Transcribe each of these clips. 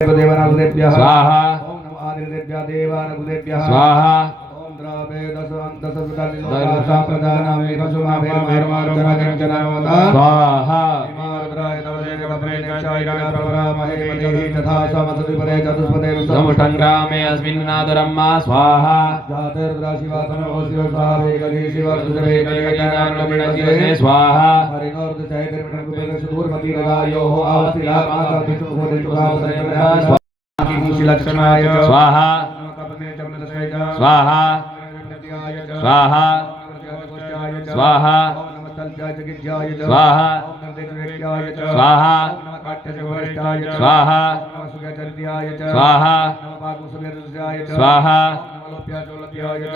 देवानागुदेभ्यः स्वाहा ओम नमो आदिदेभ्यः देवानागुदेभ्यः स्वाहा ओम द्रावे दशअन्तसुकालिलोकासाप्रदानामे कसुमाभेरमारोमागञ्जनावता स्वाहा इमारुद्राय तवदेवकप्रेणेक्षायिकाप्रवरामहे तथा समसुदिपदे चतुष्पदे समुष्टङ्ग्रामे अस्मिन्नादुरम्मा स्वाहा जातिर्द्राशिवासनोऽस्यो स्वाहा वेगदीशिवसुदेवेकलिकटानोमिणसे स्वाहा हरिणोर्दशयकर्मणकुपेरसुदूर्मतीरगायोः आवस्तिलामातर्पितुहोदितुकावदयः शिलक्षणाय स्वाहा स्वाहा स्वाहा स्वाहा स्वाहा स्वाहा स्वाहा स्वाहा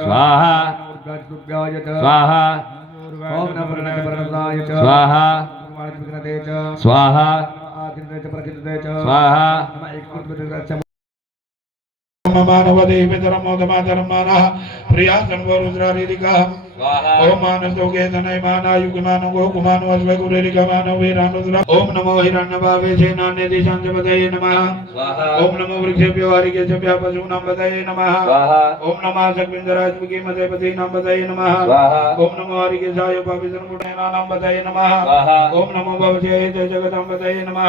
स्वाहा स्वाहा स्वाहा ओम नमो प्रणतप्रणताय च स्वाहा स्वाहा स्वाहा आदित्य प्रकृते च स्वाहा नमः एककृतस्य मानवदेवधर्मोदमाधर्मानः प्रियासन्वरुद्रारिदिकः ओम मानसोगे तनयमानायुगमानो गोकुमानो अस्वगुरेरिकमानो वीरानुद्र ओम नमो हिरण्यभावे सेनान्य दिशांजपतये नमः ओम नमो वृक्षेभ्यो हरिकेशभ्यः पशूनां पतये नमः ओम नमः सक्विन्दराजमुखी मतेपतीनां पतये नमः ओम नमो हरिकेशाय पवित्रमुटैनानां पतये नमः ओम नमो भवजये जगतां पतये नमः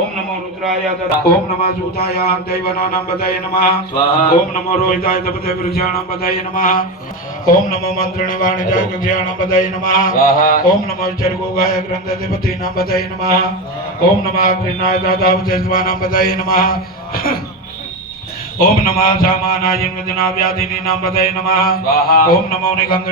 ओम नमो रुद्राय ओम नमः सूताय दैवनानां पतये नमः ओम नमो रोहिताय तपते वृक्षाणां पतये नमः ओम नमो मंत्रिणे वाणिजाय कक्षाणां पतये नमः ओम नमो चरगोगाय ग्रंथधिपतीनां पतये नमः ओम नमः अग्निनाय दातावचेष्वानां पतये नमः ओम नमः सामानाय इंद्रजनाव्याधिनीनां पतये नमः ओम नमो निगंग